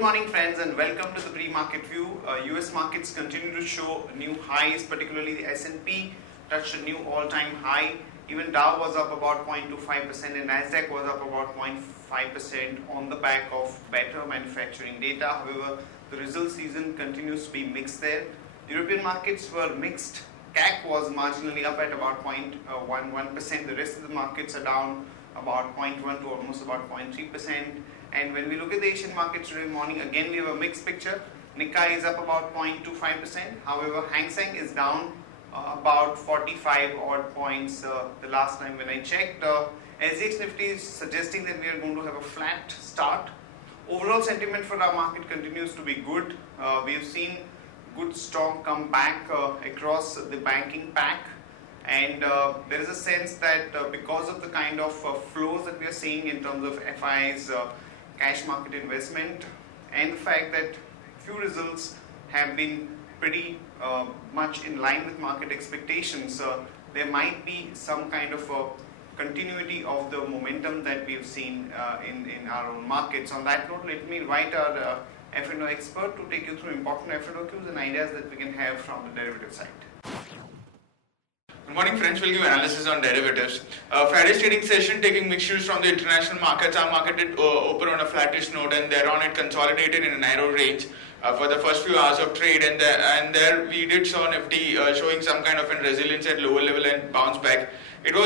Good morning friends and welcome to the pre-market view. US markets continue to show new highs, particularly the S&P touched a new all-time high. Even Dow was up about 0.25% and Nasdaq was up about 0.5% on the back of better manufacturing data. However, the result season continues to be mixed there. European markets were mixed. CAC was marginally up at about 0.11%. The rest of the markets are down about 0.1 to almost about 0.3%. And when we look at the Asian markets today morning, again we have a mixed picture. Nikkei is up about 0.25%. However, Hang Seng is down about 45 odd points the last time when I checked. SGX Nifty is suggesting that we are going to have a flat start. Overall sentiment for our market continues to be good. We have seen good strong comeback across the banking pack. And there is a sense that because of the kind of flows that we are seeing in terms of FIs, cash market investment, and the fact that few results have been pretty much in line with market expectations, there might be some kind of a continuity of the momentum that we have seen in our own markets. On that note, let me invite our F&O expert to take you through important F&O cues and ideas that we can have from the derivative side. Good morning friends, we'll give analysis on derivatives. Friday's trading session taking mixed views from the international markets. Our market did open on a flattish note and thereon it consolidated in a narrow range for the first few hours of trade, and there we did saw Nifty showing some kind of a resilience at lower level and bounce back. It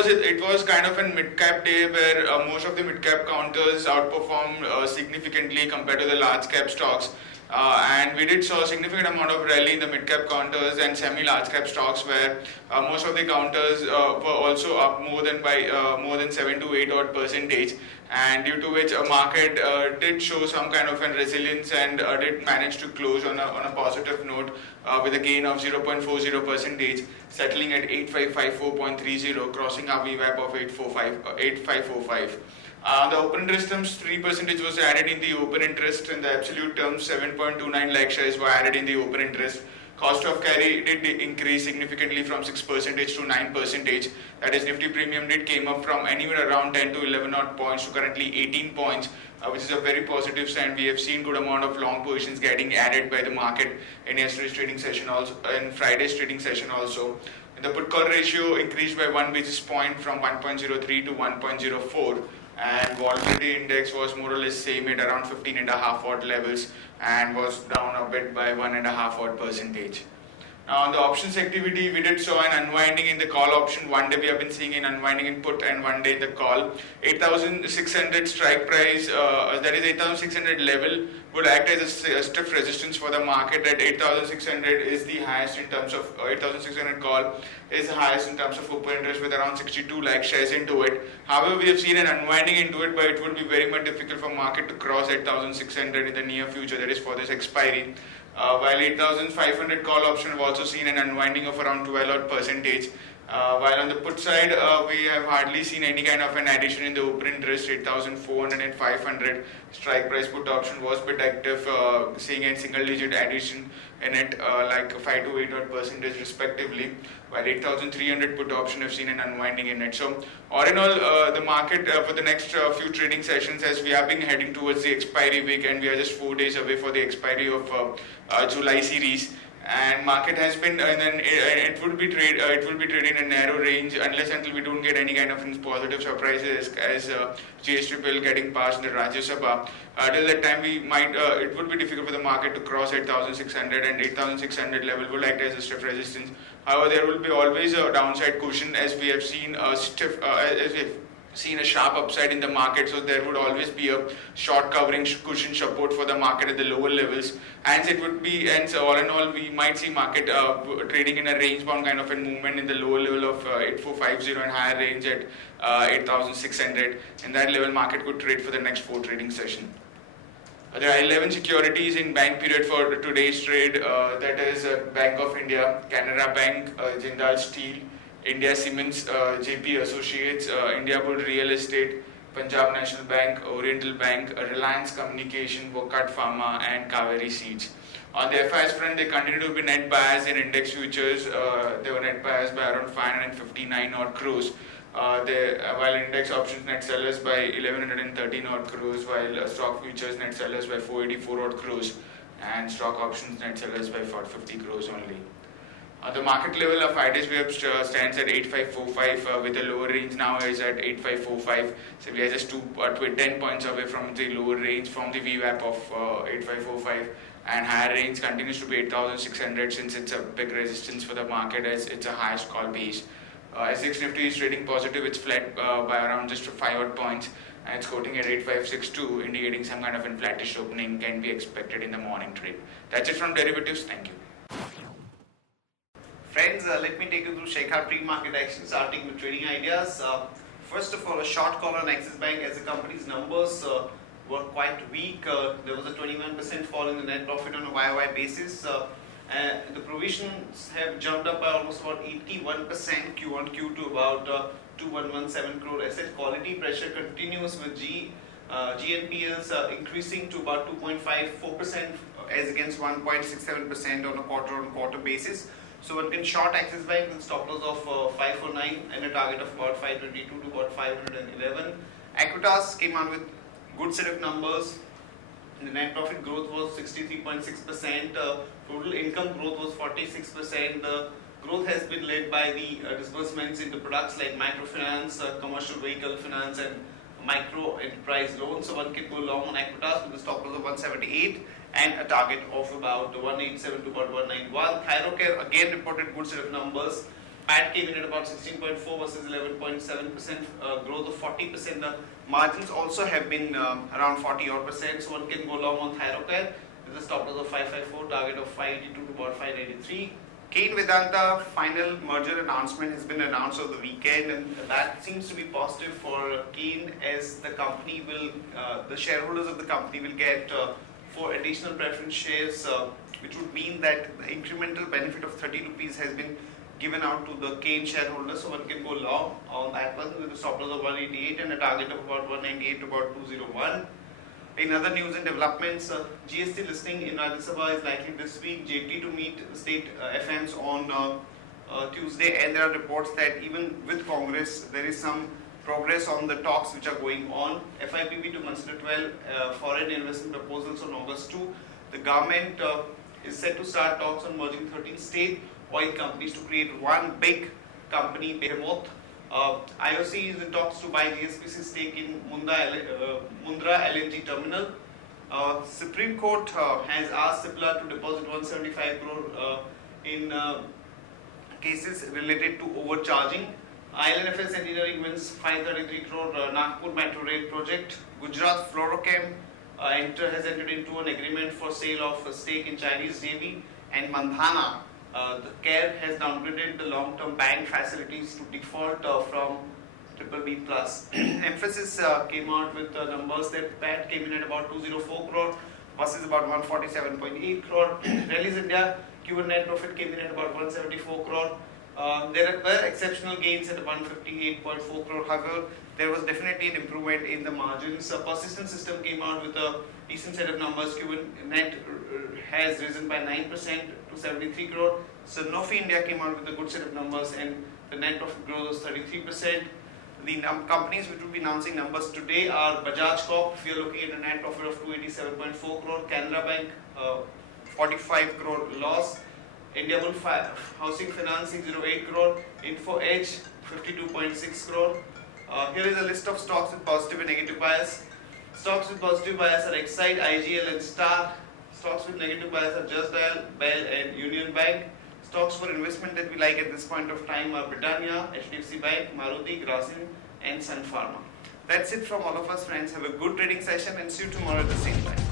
was kind of a mid-cap day where most of the mid-cap counters outperformed significantly compared to the large-cap stocks. And we did saw a significant amount of rally in the mid-cap counters and semi-large cap stocks, where most of the counters were also up more than 7 to 8 odd percentage, and due to which a market did show some kind of a resilience and did manage to close on a positive note with a gain of 0.40 percentage, settling at 8554.30, crossing our VWAP of 8545. The open interest terms 3% was added in the open interest. In the absolute terms, 7.29 lakh shares were added in the open interest. Cost of carry did increase significantly from 6% to 9%. That is, Nifty Premium did came up from anywhere around 10 to 11 odd points to currently 18 points, which is a very positive sign. We have seen good amount of long positions getting added by the market in yesterday's trading session, also in Friday's trading session also. The put call ratio increased by 1 basis point from 1.03 to 1.04. And volatility index was more or less same at around 15.5 odd levels and was down a bit by 1.5 odd percentage. Now on the options activity, we did saw an unwinding in the call option. One day we have been seeing an unwinding in put and one day in the call. 8,600 strike price, that is 8,600 level, would act as a stiff resistance for the market. At 8,600 is the highest in terms of 8,600 call is the highest in terms of open interest with around 62 lakh shares into it. However, we have seen an unwinding into it, but it would be very much difficult for market to cross 8,600 in the near future, that is for this expiry. While 8,500 call option have also seen an unwinding of around 12 odd percentage. While on the put side, we have hardly seen any kind of an addition in the open interest. 8,400 and 500 strike price put option was bit active, seeing a single digit addition in it, like 5 to 8 odd percentage respectively, while 8,300 put option have seen an unwinding in it. So all in all, the market for the next few trading sessions, as we have been heading towards the expiry week and we are just 4 days away for the expiry of July series, and market has been it will be traded in a narrow range until we don't get any kind of positive surprises as GST getting passed in the Rajya Sabha. Till that time, we might it would be difficult for the market to cross 8,600, and 8,600 level would act as a stiff resistance. However, there will be always a downside cushion, as we have seen a stiff seen a sharp upside in the market, so there would always be a short covering cushion support for the market at the lower levels. Hence it would be, and so all in all, we might see market trading in a range bound kind of a movement in the lower level of 8450 and higher range at 8600. In that level, market could trade for the next 4 trading session. There are 11 securities in bank period for today's trade. That is Bank of India, Canara Bank, Jindal Steel, India Cements, JP Associates, Indiabulls Real Estate, Punjab National Bank, Oriental Bank, Reliance Communication, Wockhardt Pharma, and Kaveri Seeds. On the FIs front, they continue to be net buyers in index futures. They were net buyers by around 559 odd crores. While index options net sellers by 1113 odd crores, while stock futures net sellers by 484 odd crores, and stock options net sellers by 450 crores only. The market level of IDEX VWAP stands at 8545 with the lower range now is at 8545. So we are just 10 points away from the lower range from the VWAP of 8545, and higher range continues to be 8600 since it's a big resistance for the market as it's a highest call base. S6 Nifty is trading positive, it's flat by around just 5 odd points and it's quoting at 8562, indicating some kind of a flattish opening can be expected in the morning trade. That's it from derivatives. Thank you. Friends, let me take you through Shekhar pre-market action, starting with trading ideas. First of all, a short call on Axis Bank as the company's numbers were quite weak. There was a 21% fall in the net profit on a YOY basis. The provisions have jumped up by almost about 81% Q on Q to about 2117 crore. Asset quality pressure continues with GNPLs increasing to about 2.54% as against 1.67% on a quarter-on-quarter basis. So one can short Axis Bank with stop loss of 549 and a target of about 522 to about 511. Equitas came out with good set of numbers. The net profit growth was 63.6%. Total income growth was 46%. The growth has been led by the disbursements into products like microfinance, commercial vehicle finance, and micro enterprise loans. So one can go long on Equitas with a stop loss of 178 and a target of about 187 to about 191. Thyrocare again reported good set of numbers. PAT came in at about 16.4 versus 11.7% growth of 40%. The margins also have been around 40 odd percent. So one can go long on Thyrocare with a stop loss of 554, target of 582 to about 583. Kane Vedanta final merger announcement has been announced over the weekend, and that seems to be positive for Kane as the company will, the shareholders of the company will get 4 additional preference shares, which would mean that the incremental benefit of 30 rupees has been given out to the Kane shareholders. So one can go long on that one with a stop loss of 188 and a target of about 198 to about 201. In other news and developments, GST listing in Rajya Sabha is likely this week. JT to meet state FMs on Tuesday, and there are reports that even with Congress, there is some progress on the talks which are going on. FIPB to consider 12 foreign investment proposals on August 2. The government is set to start talks on merging 13 state oil companies to create one big company, Behemoth. IOC is in talks to buy GSPC stake in Mundra LNG terminal. Supreme Court has asked Cipla to deposit 175 crore in cases related to overcharging. IL&FS Engineering wins 533 crore Nagpur Metro Rail project. Gujarat Fluorochem has entered into an agreement for sale of a stake in Chinese JV. And Mandhana, the CARE has downgraded the long-term bank facilities to default from BBB+. Emphasis came out with numbers that PAT came in at about 204 crore versus about 147.8 crore. Rallies India Q1 net profit came in at about 174 crore. There were exceptional gains at 158.4 crore. However, there was definitely an improvement in the margins. Persistent System came out with a decent set of numbers. Q1 net has risen by 9% to 73 crore. Sanofi India came out with a good set of numbers, and the net profit growth was 33%. The companies which will be announcing numbers today are Bajaj Corp. We are looking at a net profit of 287.4 crore. Canara Bank, 45 crore loss. Indiabulls Housing Finance 608 crore. Info Edge 52.6 crore. Here is a list of stocks with positive and negative bias. Stocks with positive bias are Exide, IGL and Star. Stocks with negative bias are Just Dial, Bell and Union Bank. Stocks for investment that we like at this point of time are Britannia, HDFC Bank, Maruti, Grasim and Sun Pharma. That's it from all of us, friends. Have a good trading session and see you tomorrow at the same time.